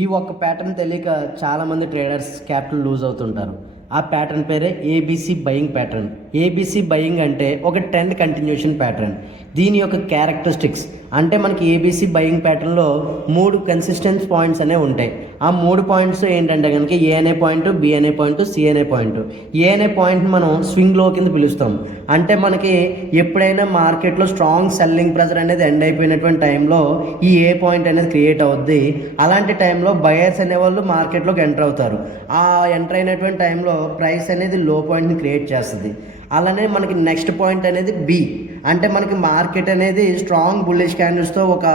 ఈ ఒక్క ప్యాటర్న్ తెలియక చాలామంది ట్రేడర్స్ క్యాపిటల్ లూజ్ అవుతుంటారు. ఆ ప్యాటర్న్ పేరే ABC buying pattern. ABC buying అంటే ఒక ట్రెండ్ కంటిన్యూషన్ ప్యాటర్న్. దీని యొక్క క్యారెక్టరిస్టిక్స్ అంటే మనకి ఏబీసీ బయింగ్ ప్యాటర్న్లో 3 కన్సిస్టెన్స్ పాయింట్స్ అనేవి ఉంటాయి. ఆ 3 పాయింట్స్ ఏంటంటే కనుక ఏ అనే పాయింట్, బి అనే పాయింట్, సి అనే పాయింట్. ఏ అనే పాయింట్ మనం స్వింగ్ లో కింద పిలుస్తాం. అంటే మనకి ఎప్పుడైనా మార్కెట్లో స్ట్రాంగ్ సెల్లింగ్ ప్రెజర్ అనేది ఎండ్ అయిపోయినటువంటి టైంలో ఈ ఏ పాయింట్ అనేది క్రియేట్ అవుద్ది. అలాంటి టైంలో బయర్స్ అనేవాళ్ళు మార్కెట్లోకి ఎంటర్ అవుతారు. ఆ ఎంటర్ అయినటువంటి టైంలో ప్రైస్ అనేది లో పాయింట్ని క్రియేట్ చేస్తుంది. అలానే మనకి నెక్స్ట్ పాయింట్ అనేది బి, అంటే మనకి మార్కెట్ అనేది స్ట్రాంగ్ బుల్లిష్ క్యాండిల్స్తో ఒక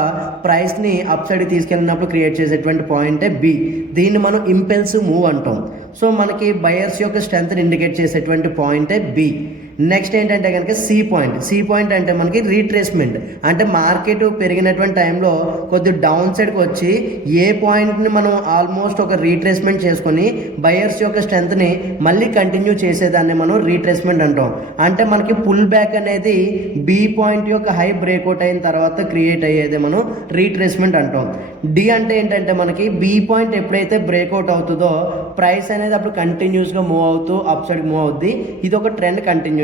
ప్రైస్ని అప్ సైడ్ తీసుకెళ్ళినప్పుడు క్రియేట్ చేసేటువంటి పాయింటే బి. దీన్ని మనం ఇంపల్సివ్ మూవ్ అంటాం. సో మనకి బయర్స్ యొక్క స్ట్రెంత్ని ఇండికేట్ చేసేటువంటి పాయింటే బి. నెక్స్ట్ ఏంటంటే కనుక సి పాయింట్. సి పాయింట్ అంటే మనకి రీట్రేస్మెంట్, అంటే మార్కెట్ పెరిగినటువంటి టైంలో కొద్దిగా డౌన్ సైడ్కి వచ్చి ఏ పాయింట్ని మనం ఆల్మోస్ట్ ఒక రీట్రేస్మెంట్ చేసుకొని బయర్స్ యొక్క స్ట్రెంత్ని మళ్ళీ కంటిన్యూ చేసేదాన్ని మనం రీట్రేస్మెంట్ అంటాం. అంటే మనకి పుల్ బ్యాక్ అనేది బి పాయింట్ యొక్క హై బ్రేక్అవుట్ అయిన తర్వాత క్రియేట్ అయ్యేది మనం రీట్రేస్మెంట్ అంటాం. డి అంటే ఏంటంటే మనకి బి పాయింట్ ఎప్పుడైతే బ్రేక్అవుట్ అవుతుందో ప్రైస్ అనేది అప్పుడు కంటిన్యూస్గా మూవ్ అవుతూ అప్ సైడ్ మూవ్ అవుద్ది. ఇది ఒక ట్రెండ్ కంటిన్యూషన్.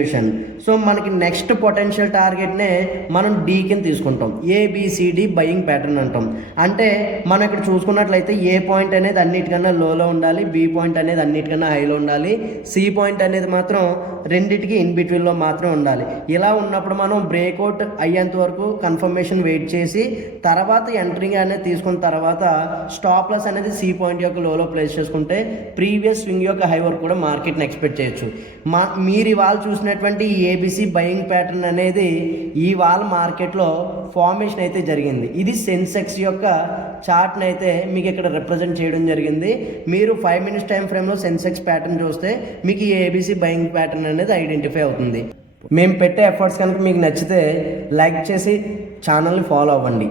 సో మనకి నెక్స్ట్ పొటెన్షియల్ టార్గెట్నే మనం డి కింద తీసుకుంటాం. ఏబిసిడి బయింగ్ ప్యాటర్న్ అంటాం. అంటే మనం ఇక్కడ చూసుకున్నట్లయితే ఏ పాయింట్ అనేది అన్నిటికన్నా లోలో ఉండాలి, బి పాయింట్ అనేది అన్నిటికన్నా హైలో ఉండాలి, సి పాయింట్ అనేది మాత్రం రెండింటికి ఇన్ బిట్వీన్లో మాత్రం ఉండాలి. ఇలా ఉన్నప్పుడు మనం బ్రేక్అవుట్ అయ్యేంత వరకు కన్ఫర్మేషన్ వెయిట్ చేసి తర్వాత ఎంట్రింగ్ అనేది తీసుకున్న తర్వాత స్టాప్ లాస్ అనేది సి పాయింట్ యొక్క లోలో ప్లేస్ చేసుకుంటే ప్రీవియస్ స్వింగ్ యొక్క హై వరకు కూడా మార్కెట్ని ఎక్స్పెక్ట్ చేయొచ్చు. మీరు ఇవాళ చూసినటువంటి ఈ ఏబీసీ బయింగ్ ప్యాటర్న్ అనేది ఇవాళ మార్కెట్లో ఫార్మేషన్ అయితే జరిగింది. ఇది సెన్సెక్స్ యొక్క చార్ట్ని అయితే మీకు ఇక్కడ రిప్రజెంట్ చేయడం జరిగింది. మీరు 5 minutes టైం ఫ్రేమ్లో సెన్సెక్స్ ప్యాటర్న్ చూస్తే మీకు ఈ ఏబీసీ బయింగ్ ప్యాటర్న్ అనేది ఐడెంటిఫై అవుతుంది. మేము పెట్టే ఎఫర్ట్స్ కనుక మీకు నచ్చితే లైక్ చేసి ఛానల్ని ఫాలో అవ్వండి.